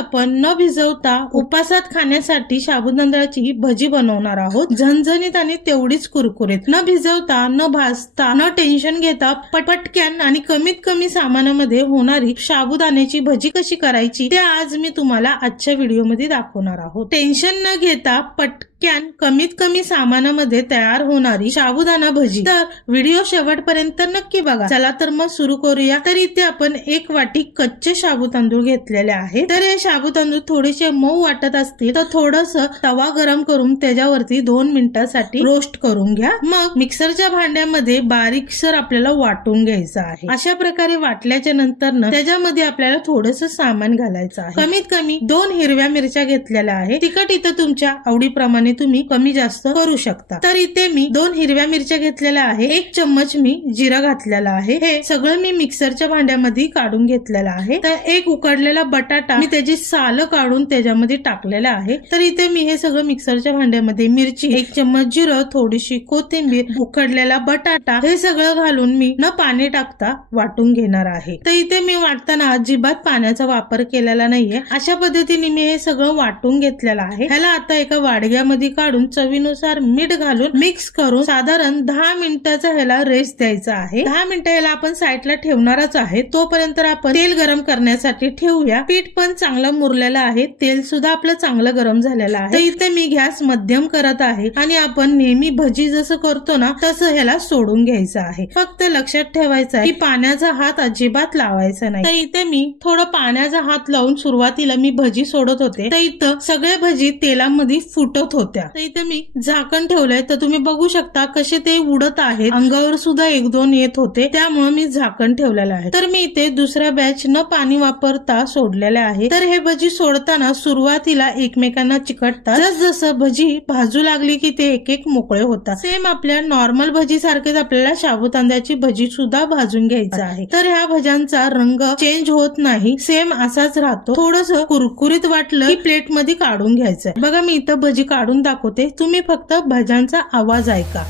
आपण न भिजवता उपासात खाण्यासाठी साबुदाण्याची भजी बनवणार आहोत। झणझणीत आणि तेवढीच कुरकुरीत, न भिजवता, न भाजता, न टेन्शन घेता पटकन आणि कमीत कमी सामानामध्ये होणारी साबुदाण्याची भजी कशी करायची ते आज मी तुम्हाला आजच्या व्हिडिओमध्ये दाखवणार आहोत। टेन्शन न घेता पटकन कमीत कमी सामानामध्ये तयार होणारी साबुदाणा भजी, तर व्हिडिओ शेवटपर्यंत नक्की बघा। चला तर मग सुरू करूया। तर इथे आपण 1 वाटी कच्चे साबू तांदूळ घेतलेले आहे। तर हे साबू तांदूळ थोडेसे मऊ वाटत असतील तर थोडस तवा गरम करून त्याच्यावरती 2 मिनिटांसाठी रोस्ट करून घ्या। मग मिक्सरच्या भांड्यामध्ये बारीकसर आपल्याला वाटून घ्यायचं आहे। अशा प्रकारे वाटल्याच्या नंतर त्याच्यामध्ये आपल्याला थोडस सामान घालायचं आहे। कमीत कमी 2 हिरव्या मिरच्या घेतलेल्या आहे। तिखट इथं तुमच्या आवडीप्रमाणे तुम्ही कमी जास्त करू शकता। तर इथे मी 2 हिरव्या मिरच्या घेतलेल्या आहे। 1 चम्मच मी जिरा घातलेला आहे। हे सगळं मी मिक्सरच्या भांड्यामध्ये काढून घेतलेलं आहे। तर 1 उकडलेला बटाटा मी त्याची साल काढून त्याच्यामध्ये टाकलेला आहे। तर इथे मी हे सगळं मिक्सरच्या भांड्यामध्ये मिरची, 1 चम्मच जिरं, थोडीशी कोथिंबीर, उकडलेला बटाटा हे सगळं घालून मी न पाणी टाकता वाटून घेणार आहे। तर इथे मी वाटताना अजिबात पाण्याचा वापर केलेला नाहीये। अशा पद्धतीने मी हे सगळं वाटून घेतलेलं आहे। ह्याला आता एका वाडग्यामध्ये काढून चवीनुसार मीठ घालून मिक्स करून साधारण 10 मिनिटाचा ह्याला रेस्ट द्यायचा आहे। 10 मिनिटं ह्याला आपण साईडला ठेवणारच आहे। तोपर्यंत आपण तेल गरम करण्यासाठी ठेवूया। पीठ पण चांगलं मुरलेलं आहे, तेल सुद्धा आपलं चांगलं गरम झालेलं आहे। तर इथे मी गॅस मध्यम करत आहे आणि आपण नेहमी भजी जसं करतो ना तसं ह्याला सोडून घ्यायचं आहे। फक्त लक्षात ठेवायचं आहे की पाण्याचा हात अजिबात लावायचा नाही। तर इथे मी थोडं पाण्याचा हात लावून सुरुवातीला मी भजी सोडत होते। तर इथं सगळे भजी तेलामध्ये फुटत होत्या। तर इथे मी झाकण ठेवलंय, तर तुम्ही बघू शकता कसे ते उडत आहेत, अंगावर सुद्धा 1-2 येत होते, त्यामुळे मी झाकण ठेवलेलं आहे। तर मी इथे दुसरा बॅच न पाणी वापरता सोडलेले आहे। तर हे भजी सोडताना सुरुवातीला एकमेकांना चिकटतात, जसजसं भजी भाजू लागली की ते एक मोकळे होतात। सेम आपल्या नॉर्मल भजी सारखेच आपल्याला साबुदाण्याची भजी सुद्धा भाजून घ्यायचं आहे। तर ह्या भज्यांचा रंग चेंज होत नाही, सेम असाच राहतो। थोडस कुरकुरीत वाटलं की प्लेट मध्ये काढून घ्यायचंय। बघा मी इथं भजी काढून दाखवते, तुम्ही फक्त भज्यांचा आवाज ऐका।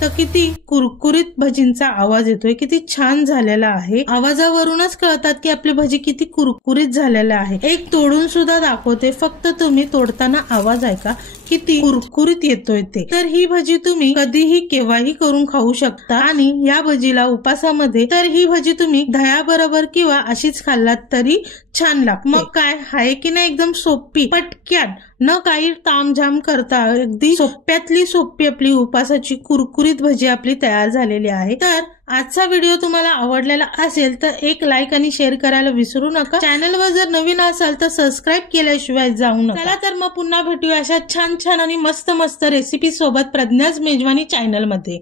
तर किती कुरकुरीत भजींचा आवाज येतोय, किती छान झालेला आहे। आवाजावरूनच कळतात की आपली भजी किती कुरकुरीत झालेला आहे। एक तोडून सुद्धा दाखवते, फक्त तुम्ही तोडताना आवाज ऐका, किती कुरकुरीत येतोय ते। तर ही भजी तुम्ही कधीही केव्हाही करून खाऊ शकता आणि या भजीला उपासामध्ये तर ही भजी तुम्ही दह्याबरोबर किंवा अशीच खाल्लात तरी छान लागते। मग काय आहे की नाही एकदम सोपी, पटक्यात, न काही तामझाम करता अगदी सोप्यातली सोपी आपली उपासाची कुरकुरीत भजी आपली तयार झालेली आहे। तर आजचा व्हिडिओ तुम्हाला आवडलेला असेल तर एक लाईक आणि शेअर करायला विसरू नका। चॅनलवर जर नवीन असाल तर सबस्क्राईब केल्याशिवाय जाऊ नका। चला तर मग पुन्हा भेटूया अशा छान छान आणि मस्त मस्त रेसिपी सोबत प्रज्ञाच मेजवानी चॅनल मध्ये।